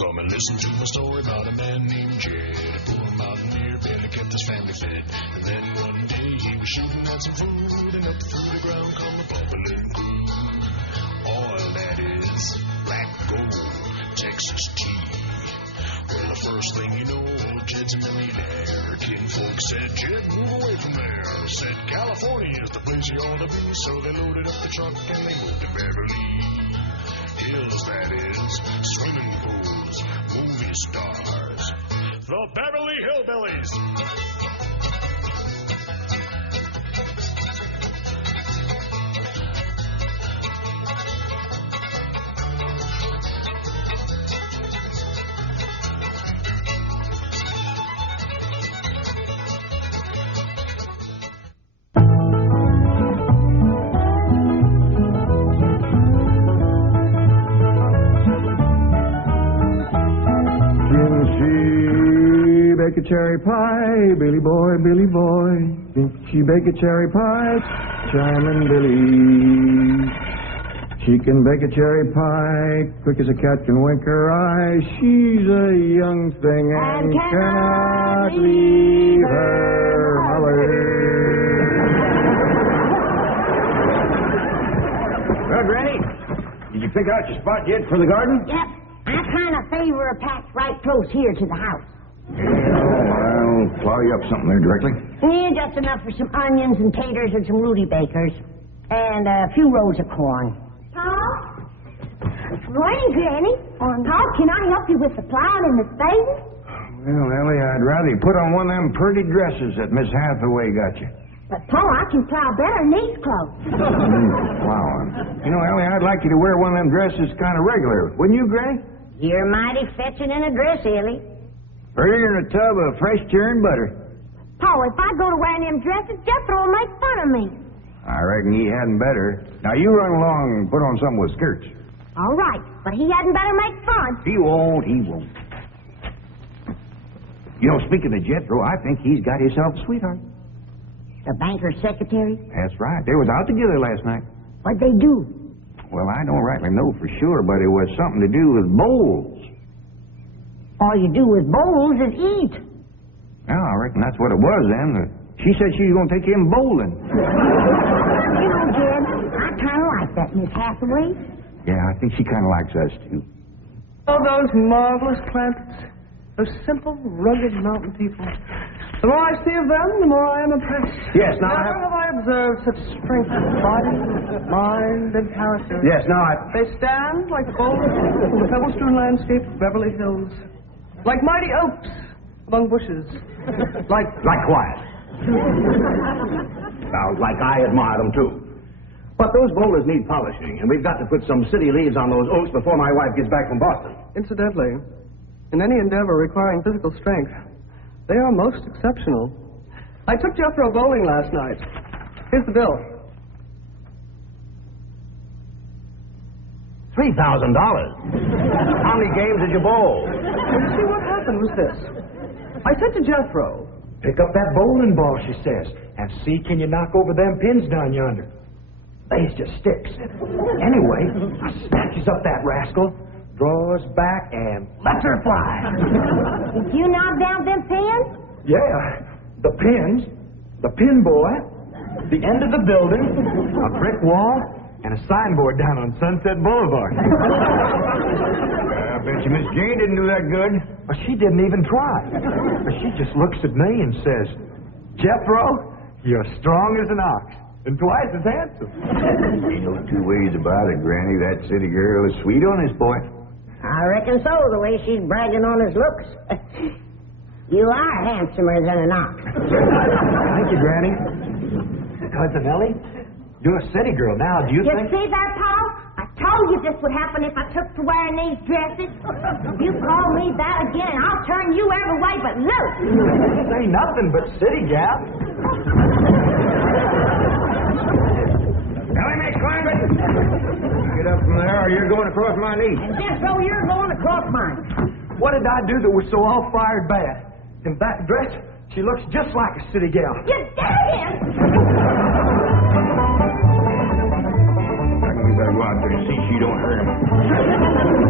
Come and listen to my story about a man named Jed. A poor mountaineer barely kept his family fed. And then one day he was shooting at some food, and up through the ground come a bubbling crude. Oil, that is, black gold, Texas tea. Well, the first thing you know, old Jed's a millionaire. Kinfolk said, Jed, move away from there. Said, California is the place you ought to be. So they loaded up the truck and they moved to Beverly Hills, that is, swimming pools, movie stars, the Beverly Hillbillies. Bake a cherry pie, Billy boy, Billy boy. Think she bake a cherry pie, Charmin' Billy. She can bake a cherry pie, quick as a cat can wink her eye. She's a young thing and cannot leave her mother. Well, Granny, did you pick out your spot yet for the garden? Yep. I kind of favor a patch right close here to the house. I'll plow you up something there directly. Yeah, just enough for some onions and taters and some rudibakers. And a few rows of corn. Paul? Morning, Granny. Paul, can I help you with the plowing and the spading? Well, Ellie, I'd rather you put on one of them pretty dresses that Miss Hathaway got you. But, Paul, I can plow better in these clothes. Plowing. You know, Ellie, I'd like you to wear one of them dresses kind of regular. Wouldn't you, Granny? You're mighty fetching in a dress, Ellie. Prettier than a tub of fresh churned butter. Paul, if I go to wearing them dresses, Jethro will make fun of me. I reckon he hadn't better. Now, you run along and put on something with skirts. All right, but he hadn't better make fun. He won't, he won't. You know, speaking of Jethro, I think he's got himself a sweetheart. The banker's secretary? That's right. They was out together last night. What'd they do? Well, I don't rightly know for sure, but it was something to do with bowls. All you do with bowls is eat. Well, I reckon that's what it was then. She said she was going to take him bowling. You know, Jed, I kind of like that Miss Hathaway. Yeah, I think she kind of likes us, too. Oh, those marvelous clampets. Those simple, rugged mountain people. The more I see of them, the more I am impressed. Yes, now Never have I observed such strength of body, mind, and character. Yes, now They stand like boulders in the pebble-strewn landscape of Beverly Hills. Like mighty oaks among bushes. Like quiet. Sounds like I admire them, too. But those boulders need polishing, and we've got to put some city leaves on those oaks before my wife gets back from Boston. Incidentally, in any endeavor requiring physical strength, they are most exceptional. I took Jethro bowling last night. Here's the bill. $3,000. How many games did you bowl? Well, you see, what happened was this. I said to Jethro, Pick up that bowling ball, she says, and see can you knock over them pins down yonder. They's just sticks. Anyway, I snatches up that rascal, draws back, and lets her fly. Did you knock down them pins? Yeah, the pins, the pin boy, the end of the building, a brick wall, and a signboard down on Sunset Boulevard. I bet you Miss Jane didn't do that good. Well, she didn't even try. She just looks at me and says, Jethro, you're strong as an ox and twice as handsome. Ain't no two ways about it, Granny. That city girl is sweet on this boy. I reckon so, the way she's bragging on his looks. You are handsomer than an ox. Thank you, Granny. Cousin Ellie, you're a city girl now. Do you You think... see that, Paul? I told you this would happen if I took to wearing these dresses. If you call me that again, I'll turn you every way but loose. Say nothing but city gal. Ellie, Miss Clampett! Get up from there or you're going across my knee. And Jethro, you're going across mine. What did I do that was so all fired bad? In that dress, she looks just like a city gal. You did it! I reckon we better go out there and see she don't hurt him.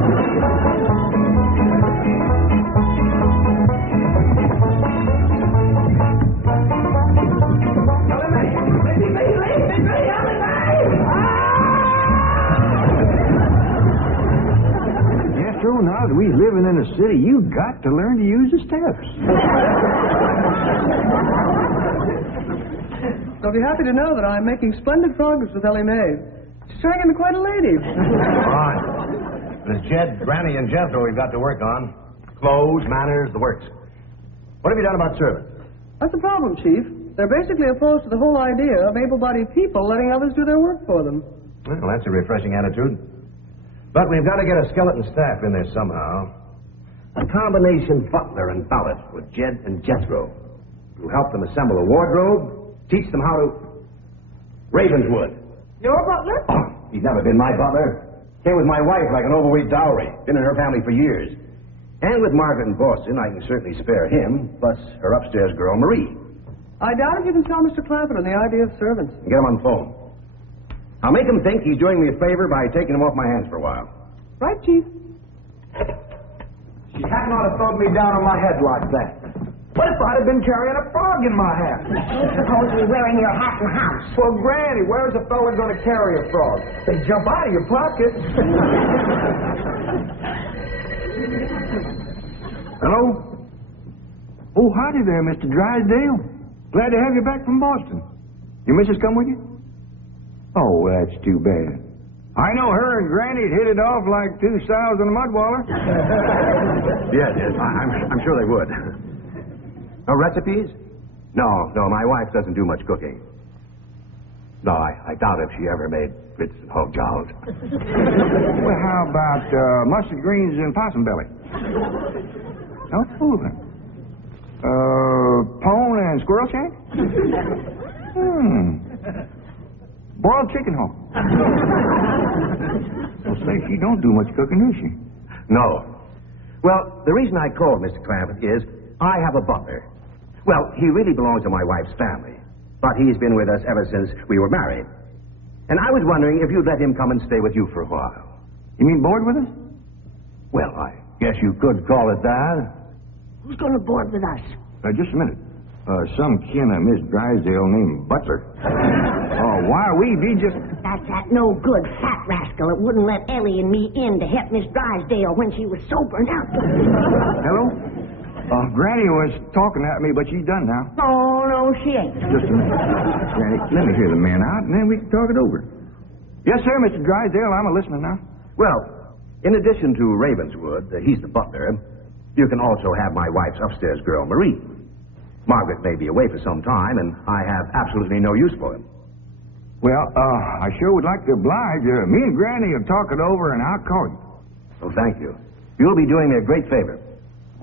Jethro, now that we're living in a city, you've got to learn to use the steps. I'll be happy to know that I'm making splendid progress with Ellie Mae. She's turning into quite a lady. All right. There's Jed, Granny, and Jethro we've got to work on. Clothes, manners, the works. What have you done about servants? That's the problem, Chief. They're basically opposed to the whole idea of able-bodied people letting others do their work for them. Well, that's a refreshing attitude. But we've got to get a skeleton staff in there somehow. A combination butler and valet with Jed and Jethro, who help them assemble a wardrobe, teach them how to... Ravenswood. Your butler? Oh, he's never been my butler. Came with my wife like an overweight dowry. Been in her family for years. And with Margaret in Boston, I can certainly spare him, plus her upstairs girl, Marie. I doubt if you can tell Mr. Clampett on the idea of servants. Get him on the phone. I'll make him think he's doing me a favor by taking him off my hands for a while. Right, Chief? She hadn't ought to throw me down on my head like that. What if I'd have been carrying a frog in my hat? You're supposed to be wearing your hat in the house. Well, Granny, where's a fella going to carry a frog? They jump out of your pocket. Hello? Oh, howdy there, Mr. Drysdale. Glad to have you back from Boston. Your missus come with you? Oh, that's too bad. I know her and Granny'd hit it off like two sows in a mud waller. Yes, I'm sure they would. No recipes? No, my wife doesn't do much cooking. No, I doubt if she ever made grits and hog jolls. Well, how about mustard greens and possum belly? No fooling. Pone and squirrel shank? Boiled chicken hog. Well, say, she don't do much cooking, does she? No. Well, the reason I called Mr. Clampett is I have a butler. Well, he really belongs to my wife's family, but he's been with us ever since we were married. And I was wondering if you'd let him come and stay with you for a while. You mean board with us? Well, I guess you could call it that. Who's going to board with us? Just a minute. Some kin of Miss Drysdale named Butler. Oh, why we be just... That's that no good fat rascal that wouldn't let Ellie and me in to help Miss Drysdale when she was sober now. Hello? Granny was talking at me, but she's done now. Oh, no, she ain't. Just a minute. Granny, let me hear the man out, and then we can talk it over. Yes, sir, Mr. Drysdale. I'm a-listening now. Well, in addition to Ravenswood, he's the butler, you can also have my wife's upstairs girl, Marie. Margaret may be away for some time, and I have absolutely no use for him. Well, I sure would like to oblige. Me and Granny will talk it over, and I'll call you. Oh, thank you. You'll be doing me a great favor.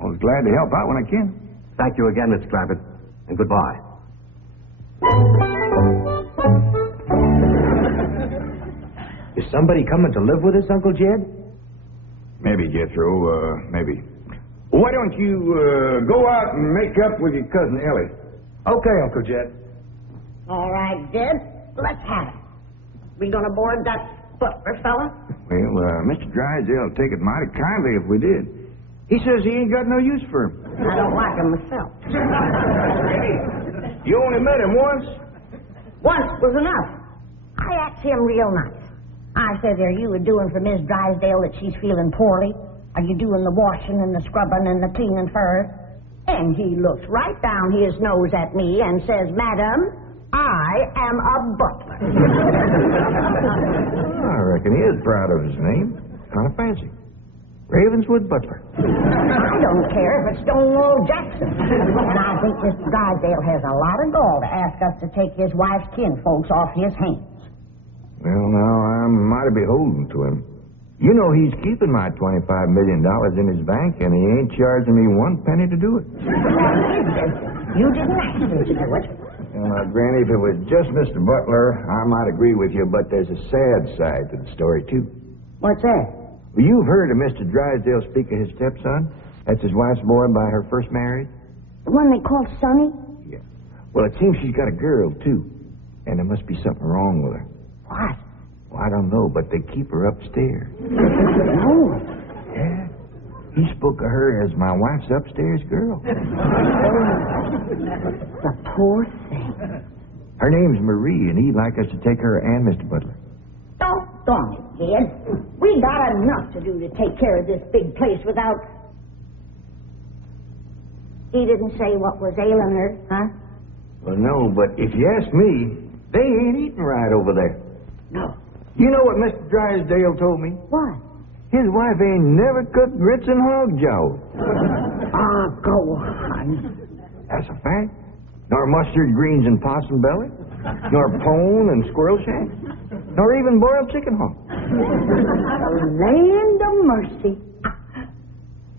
I was glad to help out when I can. Thank you again, Mr. Clampett, and goodbye. Is somebody coming to live with us, Uncle Jed? Maybe, Jethro, maybe. Why don't you go out and make up with your cousin Ellie? Okay, Uncle Jed. All right, Jed. Let's have it. We going to board that butler fella? Well, Mr. Drysdale will take it mighty kindly if we did. He says he ain't got no use for him. I don't like him myself. You only met him once? Once was enough. I asked him real nice. I says, are you doing for Miss Drysdale that she's feeling poorly? Are you doing the washing and the scrubbing and the cleaning for her? And he looks right down his nose at me and says, Madam, I am a butler. I reckon he is proud of his name. Kind of fancy. Ravenswood Butler. I don't care if it's Stonewall Jackson. And I think Mr. Drysdale has a lot of gall to ask us to take his wife's kinfolks off his hands. Well, now, I'm mighty beholden to him. You know he's keeping my $25 million in his bank, and he ain't charging me one penny to do it. You didn't ask him to do it. Well, Granny, if it was just Mr. Butler, I might agree with you, but there's a sad side to the story, too. What's that? Well, you've heard of Mr. Drysdale speak of his stepson? That's his wife's boy by her first marriage? The one they called Sonny? Yeah. Well, it seems she's got a girl, too. And there must be something wrong with her. What? Well, I don't know, but they keep her upstairs. No. Yeah. He spoke of her as my wife's upstairs girl. The poor thing. Her name's Marie, and he'd like us to take her and Mr. Butler. Doggone it, kid. We We got enough to do to take care of this big place without... He didn't say what was ailing her, huh? Well, no, but if you ask me, they ain't eating right over there. No. You know what Mr. Drysdale told me? What? His wife ain't never cooked grits and hog jaws. Ah, go on. That's a fact. Nor mustard greens and possum belly. Nor pone and squirrel shank. Nor even boiled chicken hawk. Land of mercy.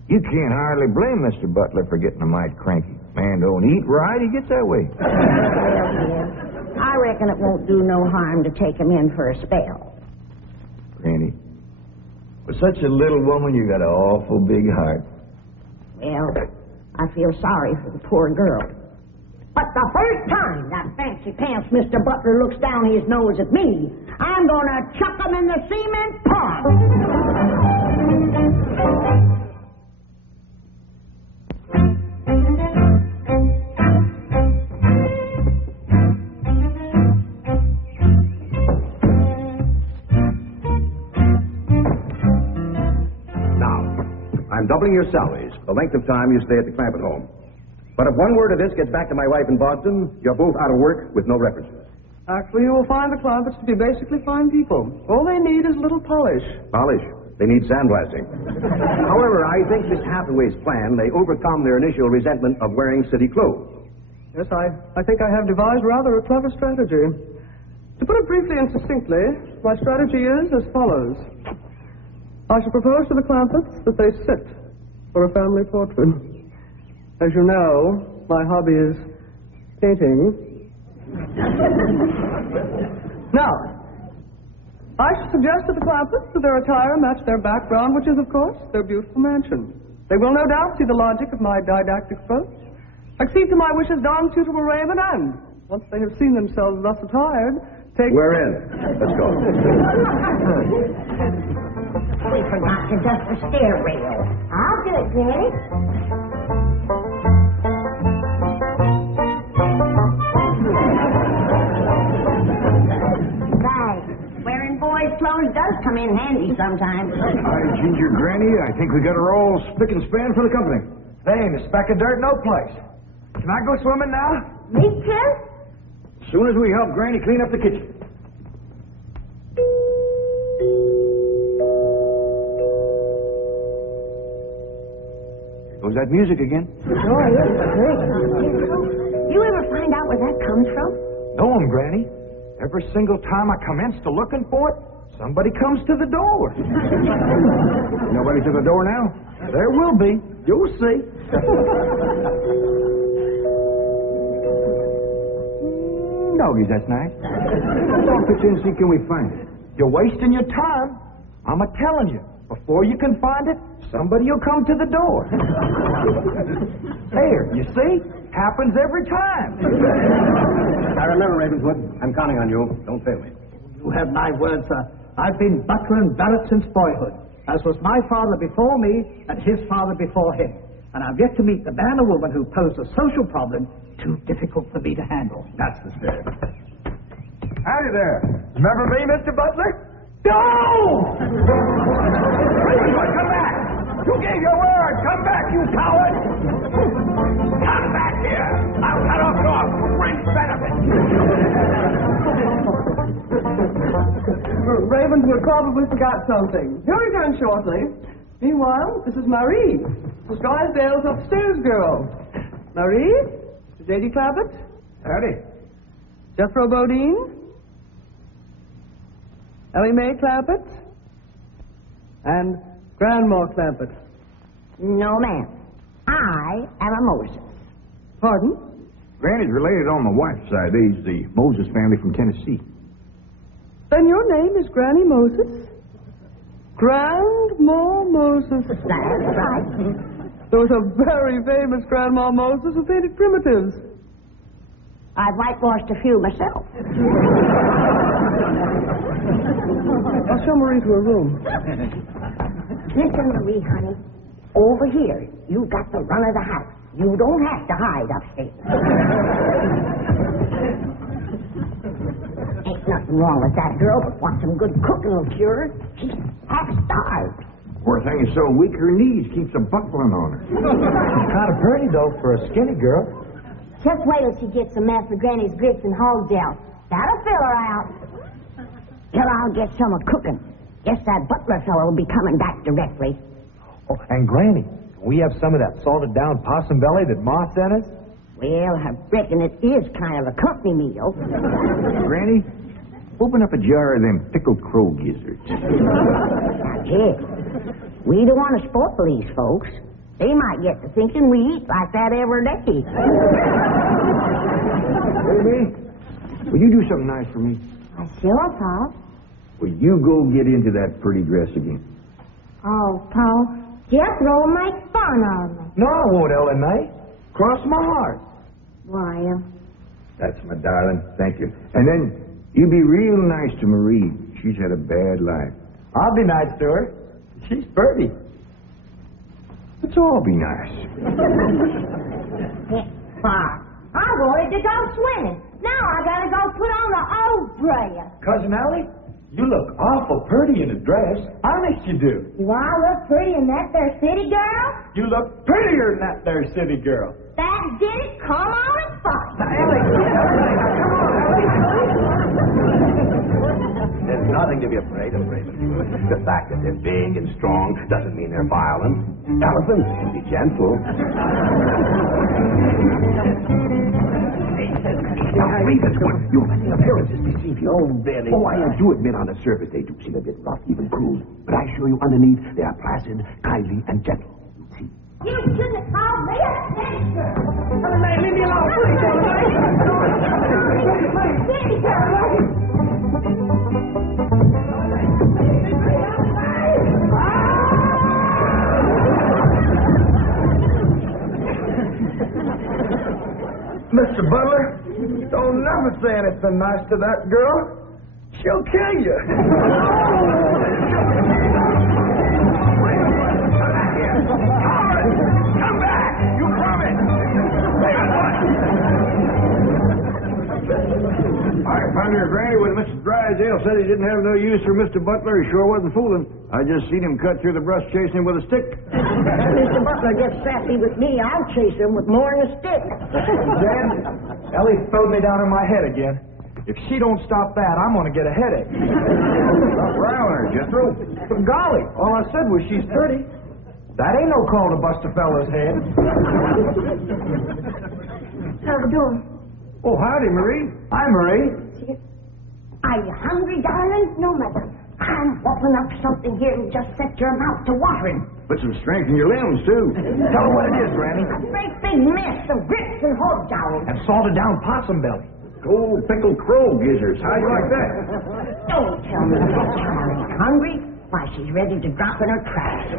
You can't hardly blame Mr. Butler for getting a mite cranky. Man don't eat right, he gets that way. I reckon it won't do no harm to take him in for a spell. Granny, for such a little woman, you got an awful big heart. Well, I feel sorry for the poor girl. But the first time that fancy pants Mr. Butler looks down his nose at me, I'm gonna chuck him in the cement pond. I'm doubling your salaries, the length of time you stay at the Clampett home. But if one word of this gets back to my wife in Boston, you're both out of work with no references. Actually, you will find the Clampetts to be basically fine people. All they need is a little polish. Polish. They need sandblasting. However, I think Miss Hathaway's plan may overcome their initial resentment of wearing city clothes. Yes, I think I have devised rather a clever strategy. To put it briefly and succinctly, my strategy is as follows. I shall propose to the Clampetts that they sit for a family portrait. As you know, my hobby is painting. Now, I shall suggest to the Clampetts that their attire match their background, which is, of course, their beautiful mansion. They will no doubt see the logic of my didactic approach, accede to my wishes, don suitable raiment, and, once they have seen themselves thus attired, take... We're in. Let's go. We forgot to dust the stair rail. I'll do it, Granny. Right. Wearing boys' clothes does come in handy sometimes. Hi, Ginger Granny. I think we got her all spick and span for the company. They ain't a speck of dirt no place. Can I go swimming now? Me too? As soon as we help Granny clean up the kitchen. Was that music again? Oh, yes, great. You ever find out where that comes from? No, Granny. Every single time I commence to looking for it, somebody comes to the door. Nobody to the door now? There will be. You'll see. Doggies, that's nice. Don't pitch in and see can we find it. You're wasting your time. I'm a-telling you. Before you can find it, somebody will come to the door. There, you see? Happens every time. I remember, Ravenswood. I'm counting on you. Don't fail me. You have my word, sir. I've been butler and valet since boyhood, as was my father before me and his father before him. And I've yet to meet the man or woman who posed a social problem too difficult for me to handle. That's the spirit. Howdy there. Remember me, Mr. Butler? No! Ravenswood, come back! You gave your word! Come back, you coward! Come back here! I'll cut off your fringe benefit! Ravenswood probably forgot something. He'll return shortly. Meanwhile, this is Marie, Miss Drysdale's upstairs girl. Marie? J.D. Clampett? Howdy. Jethro Bodine? Ellie Mae Clampett? And Grandma Clampett. No, ma'am. I am a Moses. Pardon? Granny's related on my wife's side. They's the Moses family from Tennessee. Then your name is Granny Moses? Grandma Moses. That's right. There was a very famous Grandma Moses who painted primitives. I've whitewashed a few myself. I'll show Marie to her room. Listen, Marie, honey. Over here, you got the run of the house. You don't have to hide upstairs. Ain't nothing wrong with that girl, but want some good cooking will cure her. half-starved. Poor thing is so weak her knees keeps a buckling on her. Kind of pretty, though, for a skinny girl. Just wait till she gets some mess of Granny's grits and hog gel. That'll fill her out. Till I'll get some of cooking. Guess that butler fellow will be coming back directly. Oh, and Granny, can we have some of that salted down possum belly that Ma sent us? Well, I reckon it is kind of a company meal. Granny, open up a jar of them pickled crow gizzards. Now, Jed, we don't want to spoil these folks. They might get to thinking we eat like that every day. Baby, will you do something nice for me? Sure, Paul. Will you go get into that pretty dress again? Oh, Paul, Jethro makes fun of me. No, I won't, Elly May. Cross my heart. Why, That's my darling. Thank you. And then you be real nice to Marie. She's had a bad life. I'll be nice to her. She's pretty. Let's all be nice. Pa, I wanted to go swimming. Now I gotta go put on the old dress. Cousin Elly, you look awful pretty in a dress. Honest you do. Do I look pretty in that there city girl? You look prettier than that there city girl. That did it. Come on and fight. Now, Elly, come on, Elly. There's nothing to be afraid of, Raven. The fact that they're big and strong doesn't mean they're violent. Elephants can be gentle. Now, Raven, your appearances deceive you. Oh, Benny. Oh, I do admit on the surface they do seem a bit rough, even cruel. But I assure you underneath they are placid, kindly, and gentle. See? You shouldn't have called me a gangster. Leave me alone, please, City girl. Mr. Butler, don't never say anything nice to that girl. She'll kill you. Come back! You promised! I found your granny when Mr. Drysdale said he didn't have no use for Mr. Butler. He sure wasn't fooling. I just seen him cut through the brush chasing him with a stick. If Mr. Butler gets sassy with me, I'll chase him with more than a stick. Dad, Ellie throwed me down on my head again. If she don't stop that, I'm going to get a headache. Stop riling her, Jethro. But golly, all I said was she's pretty. That ain't no call to bust a fellow's head. How you doing? Oh, howdy, Marie. Hi, Marie. Are you hungry, darling? No, madam. I'm whopping up something here and just set your mouth to watering. Put some strength in your limbs, too. Tell her what it is, Granny. A great big mess of grits and hog jowls. And salted down possum belly. Cold pickled crow gizzards. How you like that? Don't tell me that child ain't hungry. Why, she's ready to drop in her tracks.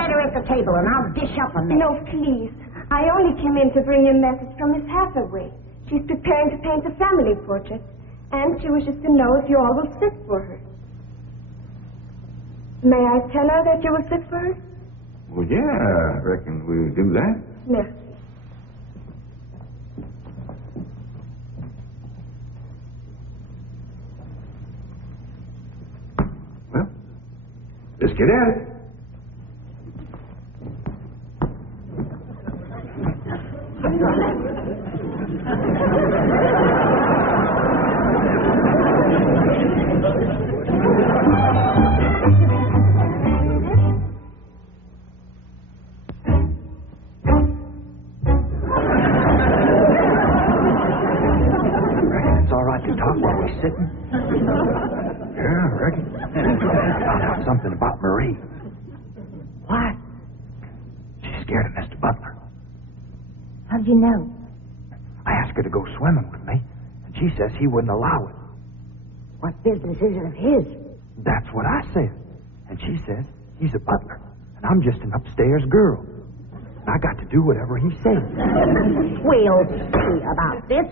Set her at the table and I'll dish up a mess. No, please. I only came in to bring you a message from Miss Hathaway. She's preparing to paint a family portrait, and she wishes to know if you all will sit for her. May I tell her that you will sit for her? Well, yeah, I reckon we'll do that. Merci. Well, let's get at it. It's all right to talk while we're sitting. Yeah, I reckon. Found out something about Marie. What? She's scared of Mr. Butler. How'd you know? I asked her to go swimming with me, and she says he wouldn't allow it. What business is it of his? That's what I said. And she says he's a butler, and I'm just an upstairs girl. And I got to do whatever he says. We'll see about this.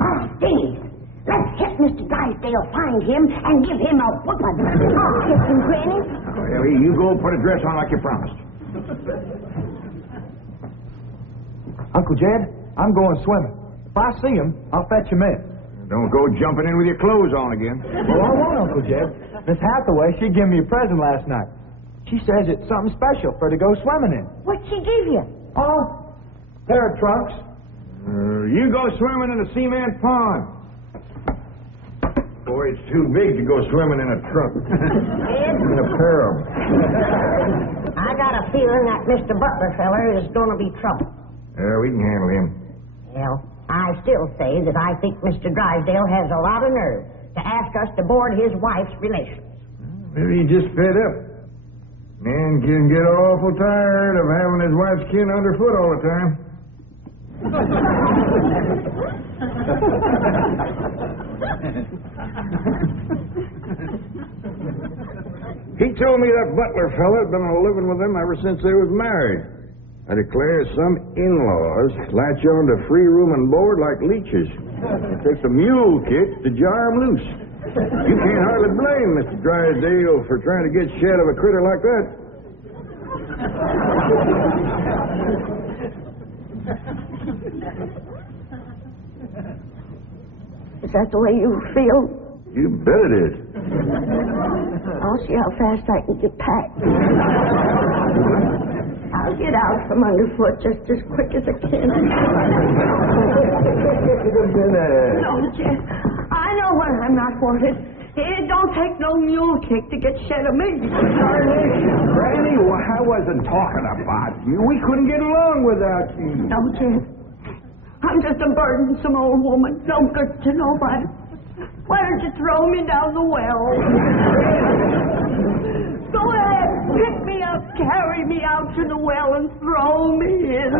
Oh, Steve, let's hit Mr. Drysdale, find him, and give him a whooping. Oh, Captain Granny. Well, you go put a dress on like you promised. Uncle Jed, I'm going swimming. If I see him, I'll fetch him in. Don't go jumping in with your clothes on again. Well, I won't, Uncle Jed. Miss Hathaway, she gave me a present last night. She says it's something special for her to go swimming in. What'd she give you? Oh, pair of trunks. You go swimming in a cement pond. Boy, it's too big to go swimming in a trunk. In a pair of them. I got a feeling that Mr. Butler feller is going to be trouble. We can handle him. Well, I still say that I think Mr. Drysdale has a lot of nerve to ask us to board his wife's relations. Maybe he just fed up. Man can get awful tired of having his wife's kin underfoot all the time. He told me that Butler fella had been living with them ever since they was married. I declare some in-laws latch on to free room and board like leeches. It takes a mule kick to jar 'em loose. You can't hardly blame Mr. Drysdale for trying to get shed of a critter like that. Is that the way you feel? You bet it is. I'll see how fast I can get packed. I'll get out from underfoot just as quick as I can. No, Jeff. I know when I'm not wanted. It don't take no mule kick to get shed of me. Granny, I wasn't talking about you. We couldn't get along without you. No, Jeff. I'm just a burdensome old woman. No good to nobody. Why don't you throw me down the well? Go ahead, pick me up, carry me out to the well, and throw me in.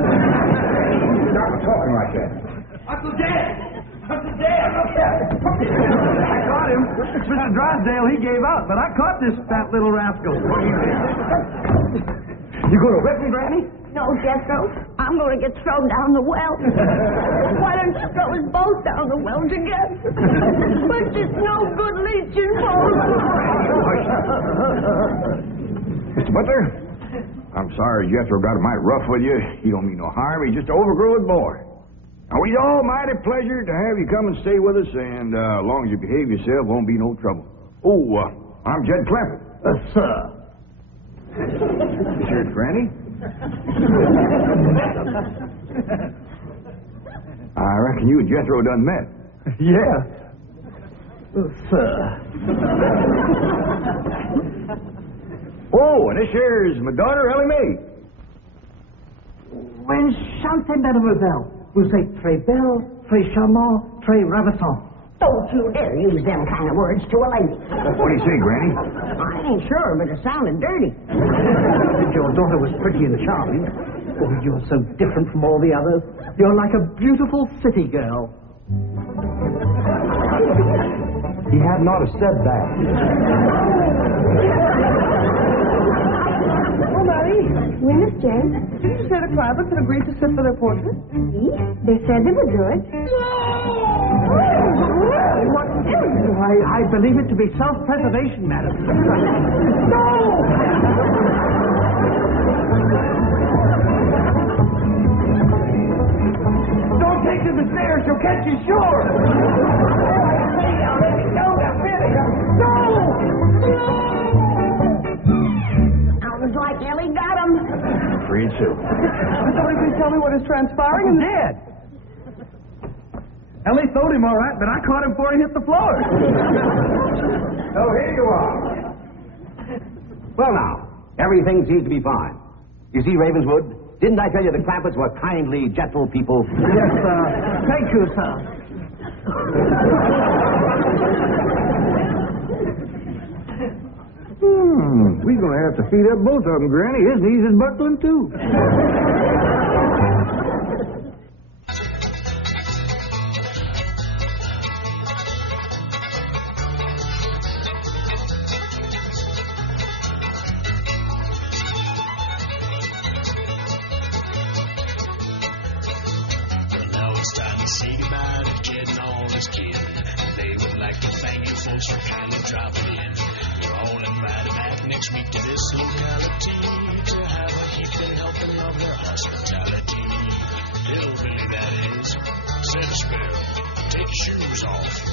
Stop talking like that. Uncle Jed! Uncle Jed! I caught him. Mr. Drysdale, he gave up, but I caught this fat little rascal. You going to whip me, Granny? No, Jethro. I'm going to get thrown down the well. Why don't you throw us both down the well together? But it's no good leeching both. Mr. Butler, I'm sorry Jethro got a mighty rough with you. He don't mean no harm. He's just an overgrown boy. Now, we'd almighty pleasure to have you come and stay with us, and as long as you behave yourself, won't be no trouble. Oh, I'm Jed Clampett. Sir. Sure, Granny. I reckon you and Jethro done met. Yeah. Sir. Oh, and this here's my daughter, Elly Mae. Chantez, mademoiselle. Vous êtes très belle, très charmant, très ravissant. Don't you dare use them kind of words to a lady. What do you say, Granny? I ain't sure, but it sounded dirty. Your daughter was pretty and charming. Oh, you're so different from all the others. You're like a beautiful city girl. He had not have said that. Oh, Mary, Oui, Miss Jane. didn't you say the Clampetts had agreed to sit for their portrait? Oui, they said they would do it. What is it? I believe it to be self-preservation, madam. No! Don't take to the stairs. She'll catch you sure. Sounds like Elly got him. Afraid so. Somebody please tell me what is transpiring? Dead. Elly throwed him all right, but I caught him before he hit the floor. So here you are. Well, now, everything seems to be fine. You see, Ravenswood, didn't I tell you the Clampetts were kindly, gentle people? Yes, sir. Thank you, sir. We're going to have to feed up both of them, Granny. His knees is buckling, too. Now it's time to say goodbye to Jed and all his kin. They would like to thank you folks for kindly dropping in. We're all invited back next week to this locality to have a heaping helping of their hospitality. shoes off.